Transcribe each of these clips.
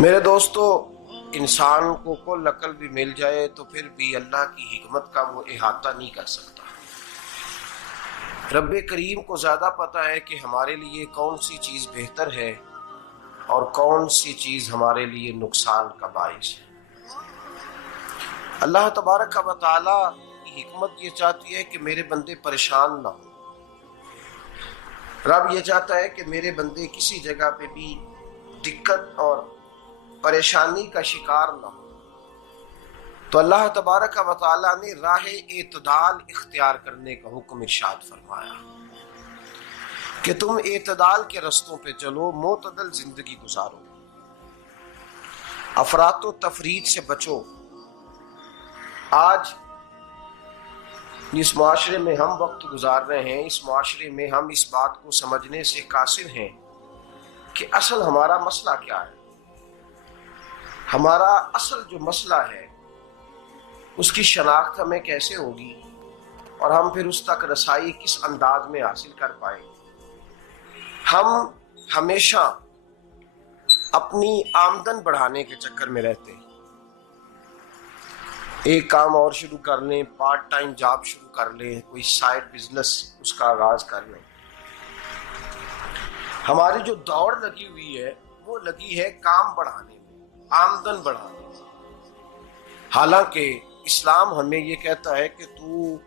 मेरे दोस्तों, इंसान को कुल अकल भी मिल जाए तो फिर भी अल्लाह की हिकमत का वो इहाता नहीं कर सकता। रब्बे करीम को ज़्यादा पता है कि हमारे लिए कौन सी चीज़ बेहतर है और कौन सी चीज़ हमारे लिए नुकसान का बाइस है। अल्लाह तबारक व तआला की हिकमत ये चाहती है कि मेरे बंदे परेशान ना हो। रब ये चाहता है कि मेरे बंदे किसी जगह पे भी दिक्कत और परेशानी का शिकार ना हो। तो अल्लाह तबारक व तआला ने राहे एतदाल इख्तियार करने का हुक्म इरशाद फरमाया कि तुम एतदाल के रस्तों पे चलो, मोतदल जिंदगी गुजारो, अफरातो तफरीद से बचो। आज जिस माशरे में हम वक्त गुजार रहे हैं, इस माशरे में हम इस बात को समझने से कासिर हैं कि असल हमारा मसला क्या है। हमारा असल जो मसला है उसकी शनाख्त हमें कैसे होगी और हम फिर उस तक रसाई किस अंदाज में हासिल कर पाएंगे। हम हमेशा अपनी आमदन बढ़ाने के चक्कर में रहते हैं। एक काम और शुरू कर लें, पार्ट टाइम जॉब शुरू कर लें, कोई साइड बिजनेस उसका आगाज कर लें। हमारी जो दौड़ लगी हुई है वो लगी है काम बढ़ाने में, आमदन बढ़ाने में। हालांकि इस्लाम हमें ये कहता है कि तू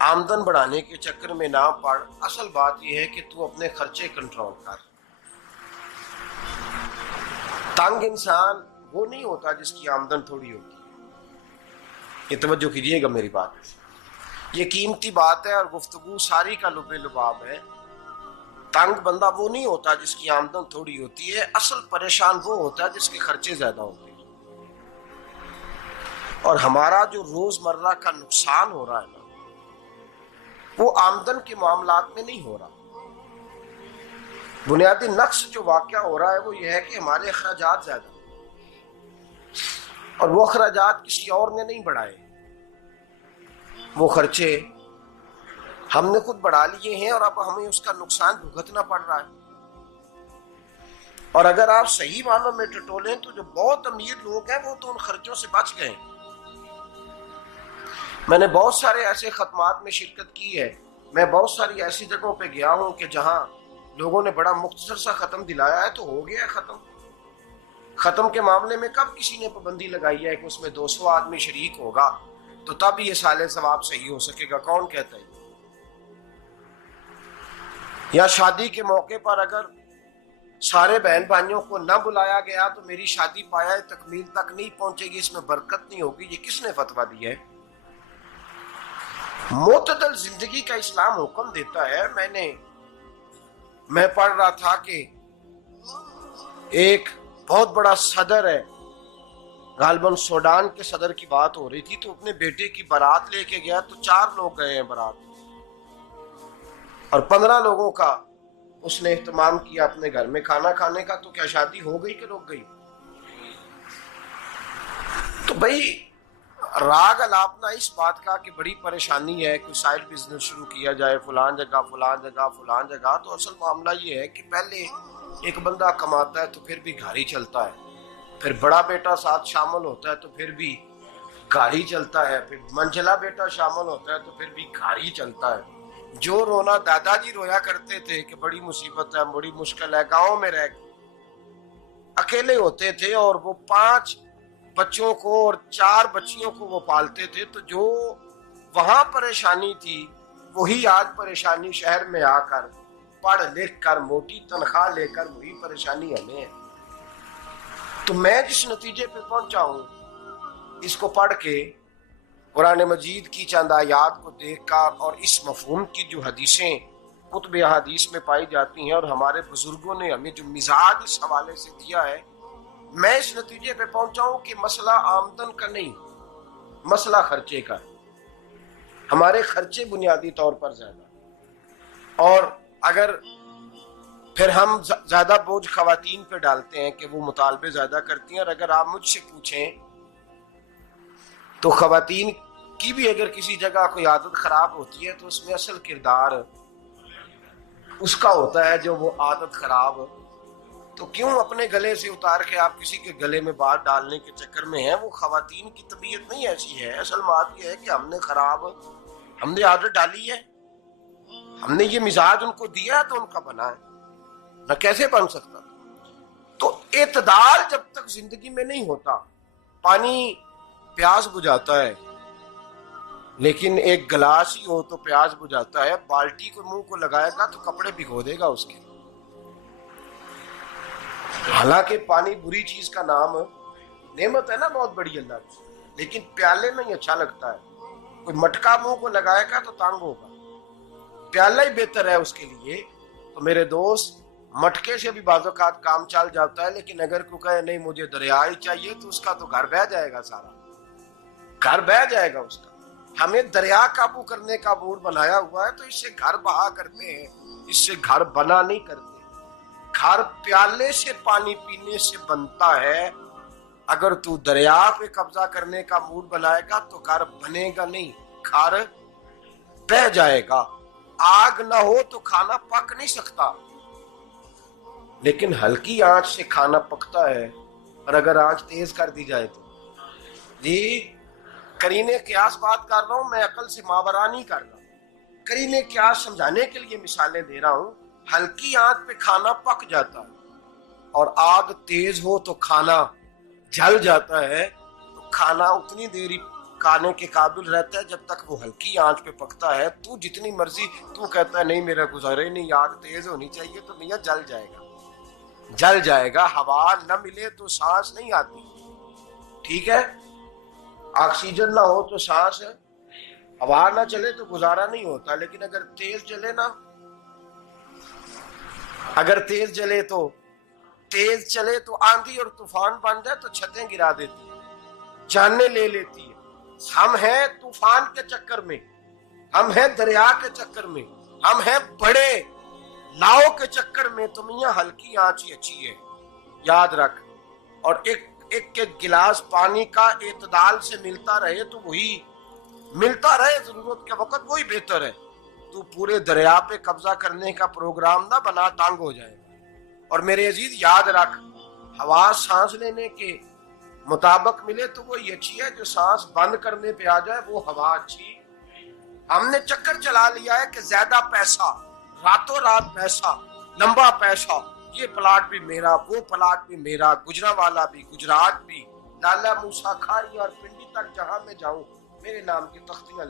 आमदन बढ़ाने के चक्कर में ना पड़। असल बात यह है कि तू अपने खर्चे कंट्रोल कर। तंग इंसान वो नहीं होता जिसकी आमदन थोड़ी होती है। ये तवज्जो कीजिएगा मेरी बात, ये कीमती बात है और गुफ्तगू सारी का लुबे लुबाब है। तंग बंदा वो नहीं होता जिसकी आमदन थोड़ी होती है। असल परेशान वो होता है जिसके खर्चे ज्यादा होते हैं। और हमारा जो रोजमर्रा का नुकसान हो रहा है ना, वो आमदन के मामलात में नहीं हो रहा। बुनियादी नक्श जो वाकया हो रहा है वो ये है कि हमारे अखराजात ज्यादा, और वो अखराजात किसी और ने नहीं बढ़ाए। वो खर्चे हमने खुद बढ़ा लिए हैं और अब हमें उसका नुकसान भुगतना पड़ रहा है। और अगर आप सही मानों में टटोलें तो जो बहुत अमीर लोग हैं वो तो उन खर्चों से बच गए। मैंने बहुत सारे ऐसे खत्मात में शिरकत की है। मैं बहुत सारी ऐसी जगहों पे गया हूं कि जहां लोगों ने बड़ा मुख्तसर सा खत्म दिलाया है तो हो गया खत्म। खत्म के मामले में कब किसी ने पाबंदी लगाई है कि उसमें 200 आदमी शरीक होगा तो तब ये साले सवाब सही हो सकेगा? कौन कहता है? या शादी के मौके पर अगर सारे बहन भाइयों को न बुलाया गया तो मेरी शादी पाया तकमील तक नहीं पहुंचेगी, इसमें बरकत नहीं होगी। ये किसने फतवा दिया है? मोतदल जिंदगी का इस्लाम हुक्म देता है। मैं पढ़ रहा था कि एक बहुत बड़ा सदर है, गालबन सूडान के सदर की बात हो रही थी, तो अपने बेटे की बारात लेके गया तो 4 लोग गए हैं बारात, और 15 लोगों का उसने एहतमाम किया अपने घर में खाना खाने का। तो क्या शादी हो गई कि रुक गई? तो भाई राग अलापना इस बात का कि बड़ी परेशानी है, कोई साइड बिजनेस शुरू किया जाए फलान जगह फलान जगह फलान जगह। तो असल मामला ये है कि पहले एक बंदा कमाता है तो फिर भी घर ही चलता है, फिर बड़ा बेटा साथ शामिल होता है तो फिर भी घर ही चलता है, फिर मंझला बेटा शामिल होता है तो फिर भी घर ही चलता है। जो रोना दादाजी रोया करते थे कि बड़ी मुसीबत है, बड़ी मुश्किल है, गाँव में रह अकेले होते थे और वो 5 बच्चों को और 4 बच्चियों को वो पालते थे। तो जो वहां परेशानी थी वही आज परेशानी शहर में आकर पढ़ लिख कर मोटी तनख्वाह लेकर वही परेशानी हमें है। तो मैं जिस नतीजे पे पहुंचा हूं इसको पढ़ के, कुरान मजीद की चंद आयात को देखकर और इस मफहूम की जो हदीसें कुतुब हदीस में पाई जाती हैं और हमारे बुजुर्गों ने हमें जो मिजाज इस हवाले से दिया है, मैं इस नतीजे पे पहुंचा हूं कि मसला आमदन का नहीं, मसला खर्चे का है। हमारे खर्चे बुनियादी तौर पर ज्यादा, और अगर फिर हम ज्यादा बोझ खवातीन पे डालते हैं कि वो मुतालबे ज्यादा करती हैं। और अगर आप मुझसे पूछें तो खवातीन की भी अगर किसी जगह कोई आदत खराब होती है तो उसमें असल किरदार उसका होता है जो वो आदत खराब तो क्यों अपने गले से उतार के आप किसी के गले में बात डालने के चक्कर में हैं? वो खवातीन की तबीयत नहीं ऐसी है। असल बात यह है कि हमने आदत डाली है, हमने ये मिजाज उनको दिया है तो उनका बना है, न कैसे बन सकता। तो एतदाल जब तक जिंदगी में नहीं होता, पानी प्यास बुझाता है, लेकिन एक गिलास ही हो तो प्यास बुझाता है। बाल्टी को मुंह को लगाएगा तो कपड़े भिगो देगा उसके। हालांकि पानी बुरी चीज का नाम नेमत है ना, बहुत बड़ी अल्लाह की, लेकिन प्याले में ही अच्छा लगता है। कोई मटका मुंह को लगाएगा तो तंग होगा, प्याला ही बेहतर है उसके लिए। तो मेरे दोस्त, मटके से भी बाज़ौक़ात काम चल जाता है, लेकिन अगर कोई कहे नहीं मुझे दरिया ही चाहिए तो उसका तो घर बह जाएगा, सारा घर बह जाएगा उसका। हमें दरिया काबू करने का मूड बनाया हुआ है तो इससे घर बहा करते हैं, इससे घर बना नहीं करते। घर प्याले से पानी पीने से बनता है। अगर तू दरिया पे कब्जा करने का मूड बनाएगा तो घर बनेगा नहीं, घर बह जाएगा। आग ना हो तो खाना पक नहीं सकता, लेकिन हल्की आंच से खाना पकता है। और अगर आंच तेज कर दी जाए तो जी, करीने क्यास बात कर रहा हूं मैं, अकल से मावरा नहीं कर रहा। करीने क्यास समझाने के लिए मिसालें दे रहा हूं। हल्की आंच पे खाना पक जाता है और आग तेज हो तो खाना जल जाता है। तो खाना उतनी देर खाने के काबिल रहता है जब तक वो हल्की आंच पे पकता है। तू जितनी मर्जी तू कहता है नहीं मेरा गुजारे नहीं, आग तेज होनी चाहिए, तो मियां जल जाएगा, जल जाएगा। हवा न मिले तो सांस नहीं आती, ठीक है। ऑक्सीजन ना हो तो सांस, हवा ना चले तो गुजारा नहीं होता। लेकिन अगर तेज जले ना, अगर तेज जले तो तेज चले तो आंधी और तूफान बन जाए तो छतें गिरा देती है, जाने ले लेती है। हम हैं तूफान के चक्कर में, हम हैं दरिया के चक्कर में, हम हैं बड़े नाव के चक्कर में। तो मियां हल्की आंच ही अच्छी है, याद रख। और एक गिलास पानी का एतदाल से मिलता रहे तो वही मिलता रहे, जरूरत के वक्त वही बेहतर है। तू पूरे दरिया पे कब्जा करने का प्रोग्राम ना बना, तंग हो जाएगा। और मेरे अजीज याद रख, हवा सांस लेने के मुताबिक मिले तो वो ये अच्छी है, जो सांस बंद करने पे आ जाए वो हवा अच्छी। हमने चक्कर चला लिया है कि ज्यादा पैसा, रातों रात पैसा, लंबा पैसा, ये प्लाट भी मेरा, वो प्लाट भी मेरा, गुजरांवाला भी, गुजरात भी, लाला मूसा खारी और पिंडी तक जहां मैं जाऊं मेरे नाम की तख्तियां